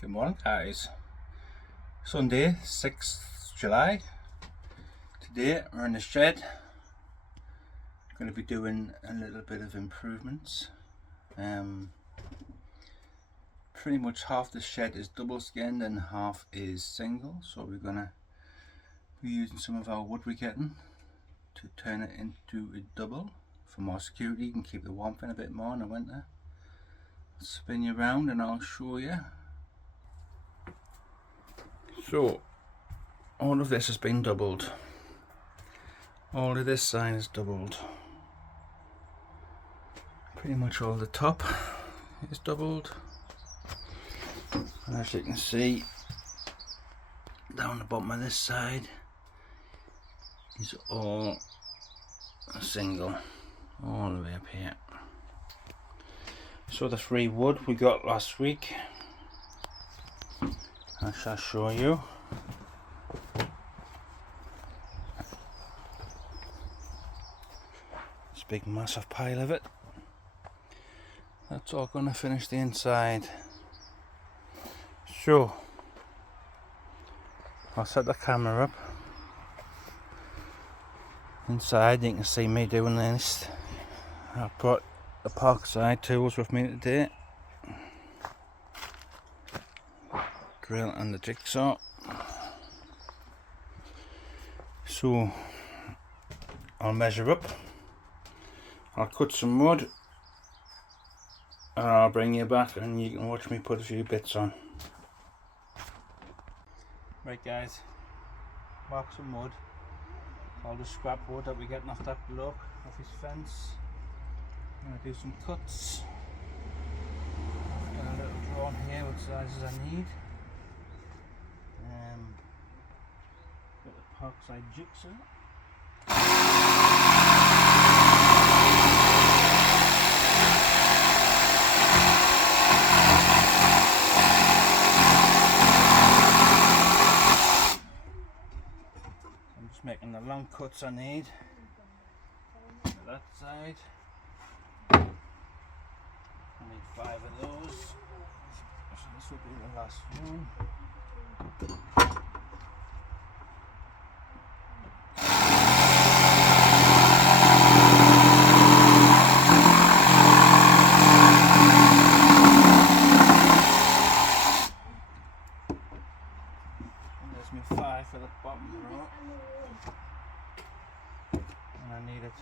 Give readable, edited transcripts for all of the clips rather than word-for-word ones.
Good morning, guys. Sunday, 6th July. Today we're in the shed. Going to be doing a little bit of improvements. Pretty much half the shed is double skinned and half is single, so we're going to be using some of our wood we're getting to turn it into a double for more security. You can keep the warmth in a bit more in the winter. I'll spin you around and I'll show you. So all of this has been doubled. All of this side is doubled. Pretty much all the top is doubled. And as you can see, down the bottom of this side is all a single, all the way up here. So the free wood we got last week, I shall show you. This big massive pile of it. That's all going to finish the inside. So I'll set the camera up. Inside you can see me doing this. I brought the parkside tools with me today. Drill and the jigsaw. So I'll measure up, I'll cut some wood, and I'll bring you back and you can watch me put a few bits on. Right guys, mark some wood, all the scrap wood that we're getting off that bloke, off his fence. I'm going to do some cuts. Got a little drawing here what sizes I need. Got the parkside jigsaw. I'm just making the long cuts I need. To that side. I need 5 of those. So this will be the last one. And there's me 5 for the bottom row. And I need it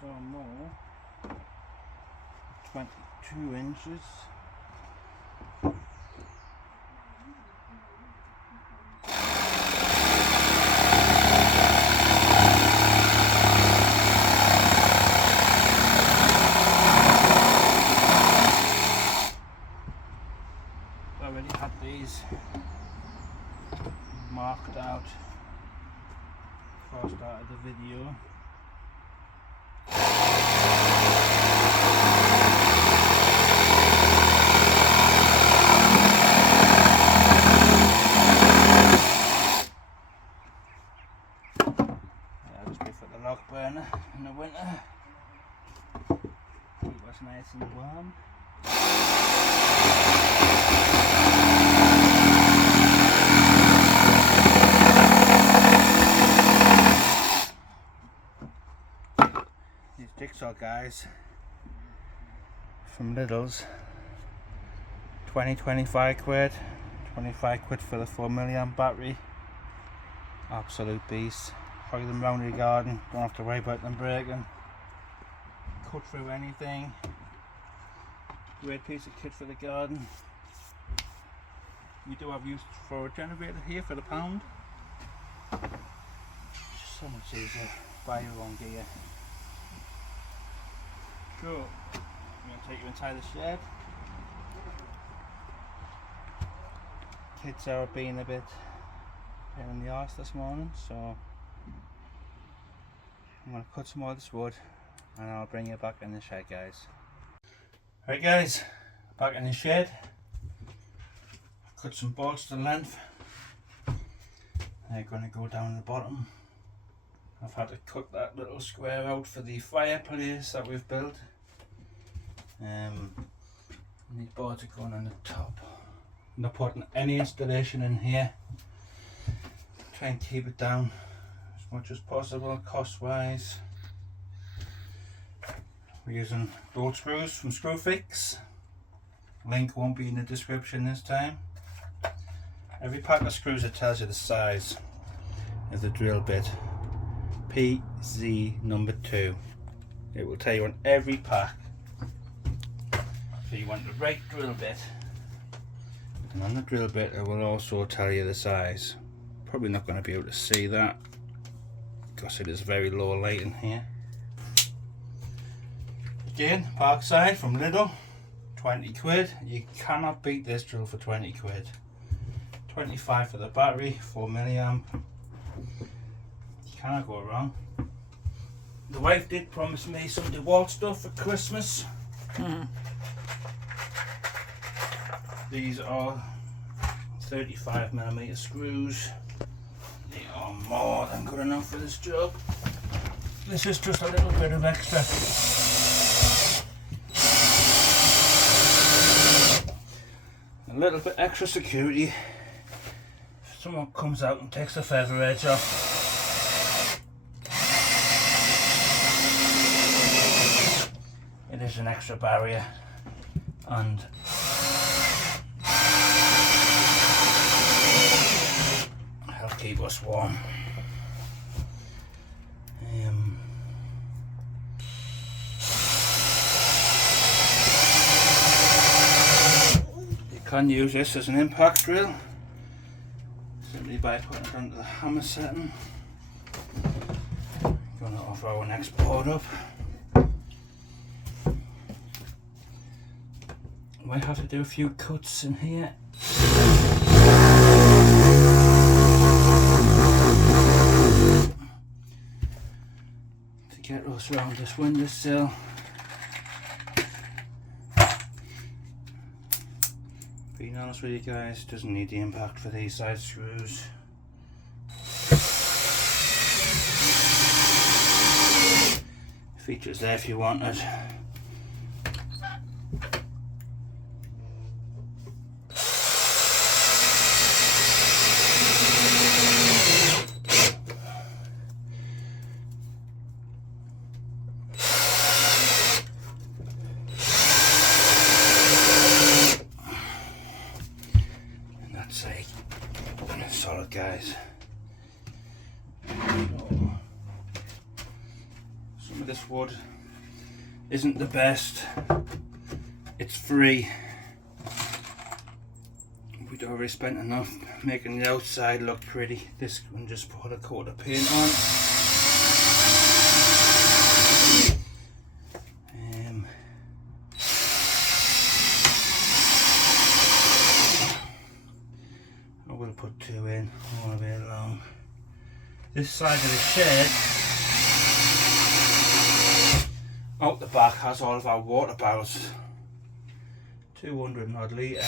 some more. 22 inches. I already had these marked out before I started the video. Log burner in the winter. Keep us nice and warm. These jigsaw guys from Lidl's, 25 quid. 25 quid for the 4mAh battery. Absolute beast. Plug them round your garden, don't have to worry about them breaking. Cut through anything. Great piece of kit for the garden. We do have use for a generator here for the pound. So much easier, buy your own gear. So, I'm going to take you inside the shed. Kids are being a bit pain in the arse this morning, so I'm going to cut some more of this wood and I'll bring you back in the shed, guys. Right guys, back in the shed. Cut some boards to length. They're going to go down the bottom. I've had to cut that little square out for the fireplace that we've built. These boards are going on the top. I'm not putting any installation in here. Try and keep it down as much as possible cost wise. We're using bolt screws from Screwfix. Link won't be in the description this time. Every pack of screws, it tells you the size of the drill bit. PZ number 2. It will tell you on every pack. So you want the right drill bit. And on the drill bit it will also tell you the size. Probably not going to be able to see that because it is very low light in here. Again, Parkside from Lidl, 20 quid. You cannot beat this drill for 20 quid. 25 for the battery, 4 milliamp. You cannot go wrong. The wife did promise me some DeWalt stuff for Christmas. These are 35mm screws. They are more than good enough for this job. This is just a little bit of extra. A little bit extra security. If someone comes out and takes the feather edge off. It is an extra barrier and help keep us warm. You can use this as an impact drill simply by putting it onto the hammer setting. Going to offer our next board up. Might have to do a few cuts in here. To get us around this windowsill. Being honest with you guys, doesn't need the impact for these side screws. Features there if you want it. Solid, guys. Some of this wood isn't the best. It's free. We'd already spent enough making the outside look pretty. This one just put a coat of paint on. We'll put 2 in all the way along. This side of the shed, out the back, has all of our water barrels. 200 and odd litre.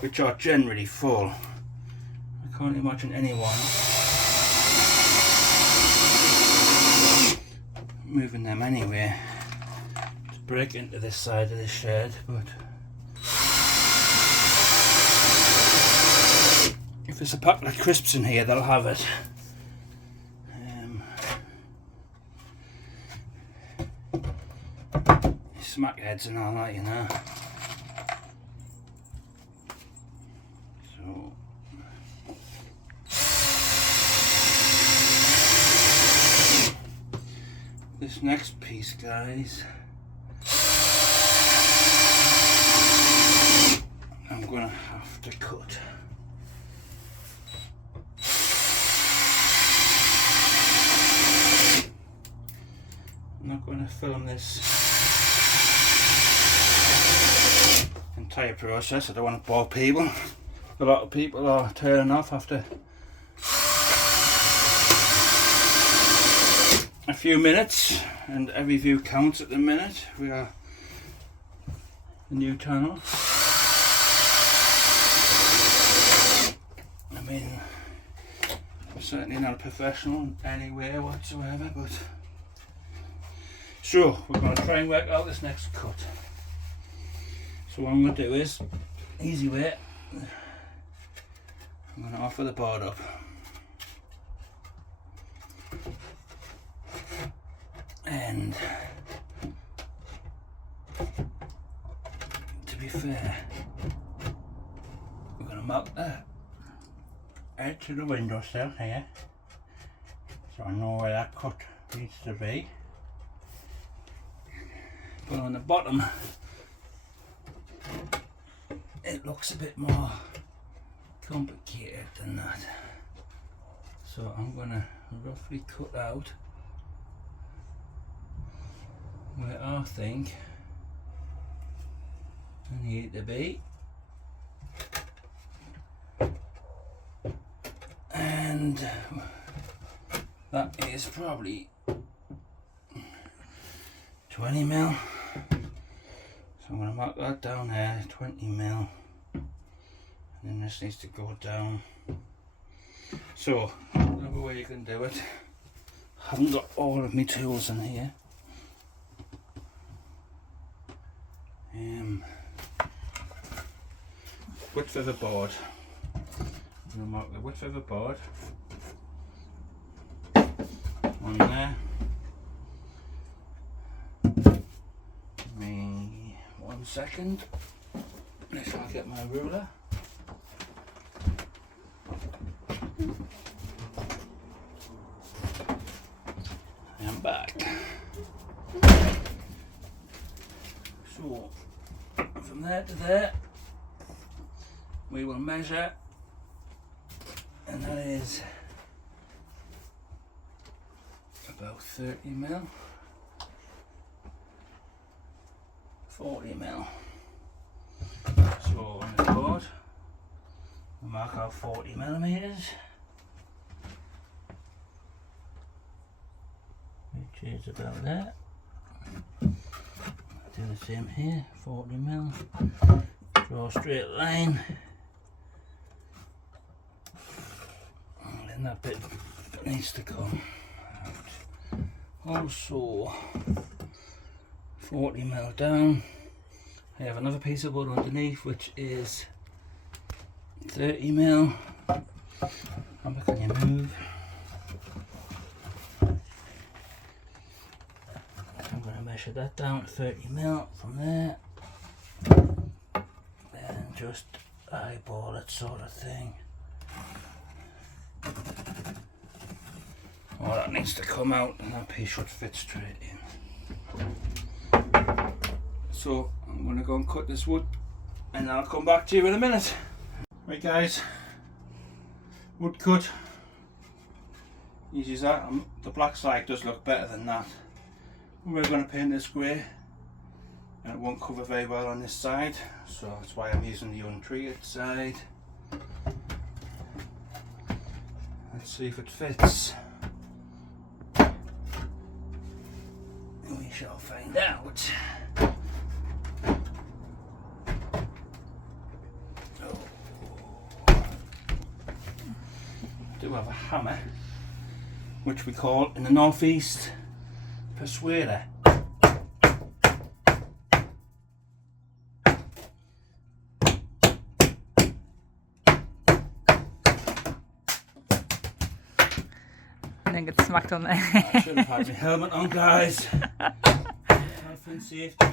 Which are generally full. I can't imagine anyone moving them anywhere to break into this side of the shed, but if there's a packet of crisps in here, they'll have it. Smack heads and all that, you know. So this next piece, guys, I'm gonna have to cut. I'm not going to film this entire process. I don't want to bore people. A lot of people are turning off after a few minutes, and every view counts at the minute. We are a new channel. I mean, I'm certainly not a professional in any way whatsoever, but So we're going to try and work out this next cut. So what I'm going to do is, easy way, I'm going to offer the board up. And to be fair, we're going to mark the edge of the windowsill here, so I know where that cut needs to be. But on the bottom, it looks a bit more complicated than that. So I'm going to roughly cut out where I think I need it to be, and that is probably 20 mil. So I'm going to mark that down there, 20 mil, and then this needs to go down. So another way you can do it, I haven't got all of my tools in here. Width of the board. I'm going to mark the width of the board. One there. Me 1 second. If I get my ruler. I am back. So from there to there, we will measure, and that is about 30 mil, 40 mil. So on the board, we'll mark out 40 millimeters, which is about that. Do the same here, 40 mil, draw a straight line. And that bit needs to come out. Also 40 mil down. I have another piece of wood underneath which is 30 mil. How much can you move? I'm going to measure that down to 30 mil from there. And just eyeball it, sort of thing. Well, that needs to come out and that piece should fit straight in. So I'm going to go and cut this wood and I'll come back to you in a minute. Right guys, wood cut. Easy as that. The black side does look better than that. We're going to paint this grey and it won't cover very well on this side, so that's why I'm using the untreated side. Let's see if it fits. We shall find out. Oh. I do have a hammer, which we call in the northeast persuader. And get smacked on there. I should have had my helmet on, guys. Health and safety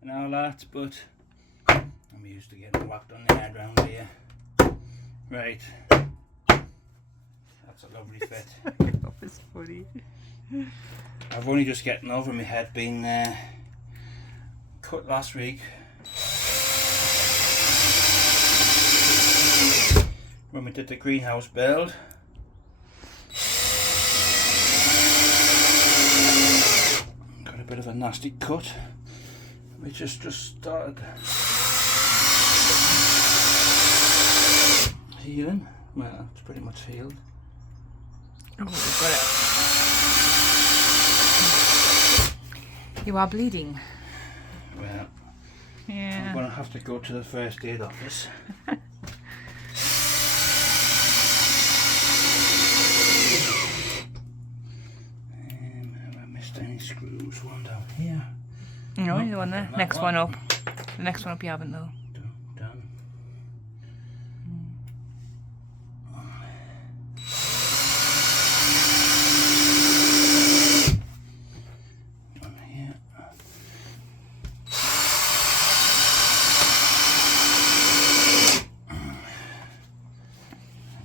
and all that, but I'm used to getting whacked on the head round here. Right. That's a lovely fit. That was funny. I've only just getting over my head being cut last week. When we did the greenhouse build. Got a bit of a nasty cut, which has just started healing. Well, it's pretty much healed. Oh, we've got it. You are bleeding. Well, Yeah. I'm going to have to go to the first aid office. Have I missed any screws? No, Oh, the one there. that Next one. one up. The next one up you haven't though. Done. Done here.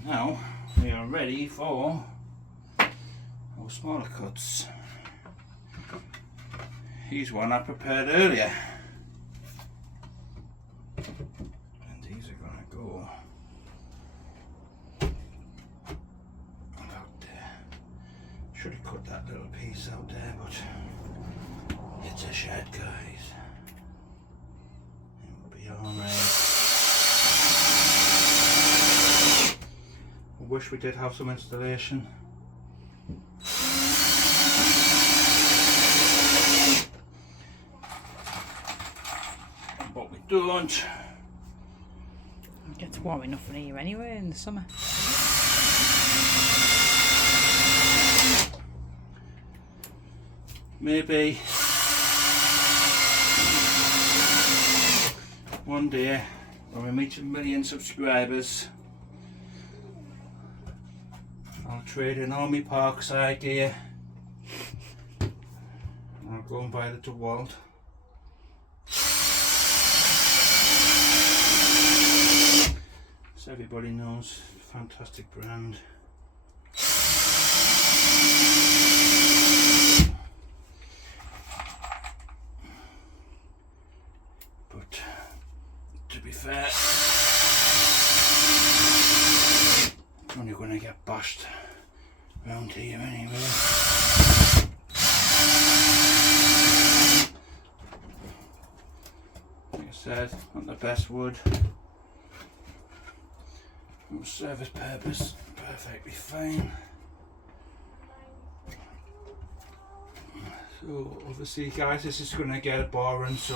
Now we are ready for our smaller cuts. Here's one I prepared earlier. And these are going to go about there. Should have cut that little piece out there, but it's a shed, guys. It'll be alright. I wish we did have some installation. But we don't. It gets warm enough in here anyway in the summer. Maybe one day when we meet 1 million subscribers, I'll trade in all my Parkside gear. I'll go and buy the DeWalt. So everybody knows, fantastic brand. But to be fair, it's only going to get bashed around here anyway. Like I said, not the best wood. For service purpose, perfectly fine. So obviously guys, this is going to get boring, so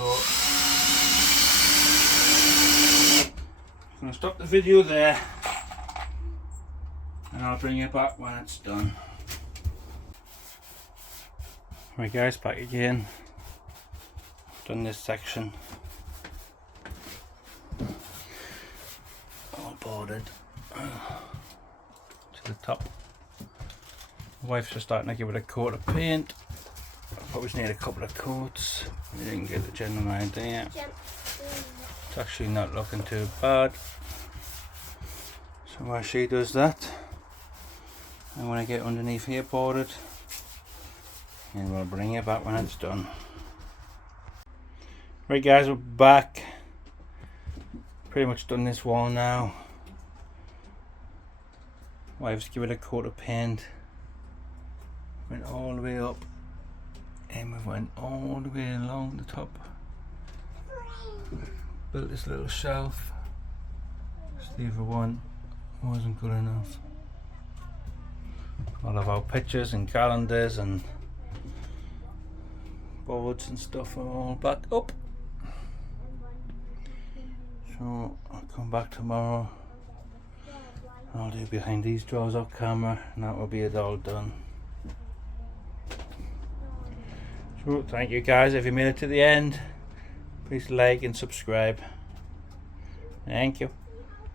I'm going to stop the video there and I'll bring it back when it's done. Right guys, back again. Done this section. All boarded to the top. My wife's just starting to give it a coat of paint. I probably need a couple of coats. You didn't get the general idea. It's actually not looking too bad. So while she does that, I'm going to get underneath here boarded and we'll bring it back when it's done. Right guys, we're back. Pretty much done this wall now. Wife's give it a coat of paint. Went all the way up and we went all the way along the top. Built this little shelf. The other one wasn't good enough. All of our pictures and calendars and boards and stuff are all back up. So I'll come back tomorrow and I'll do behind these drawers off camera and that will be it all done. So thank you guys if you made it to the end. Please like and subscribe. Thank you.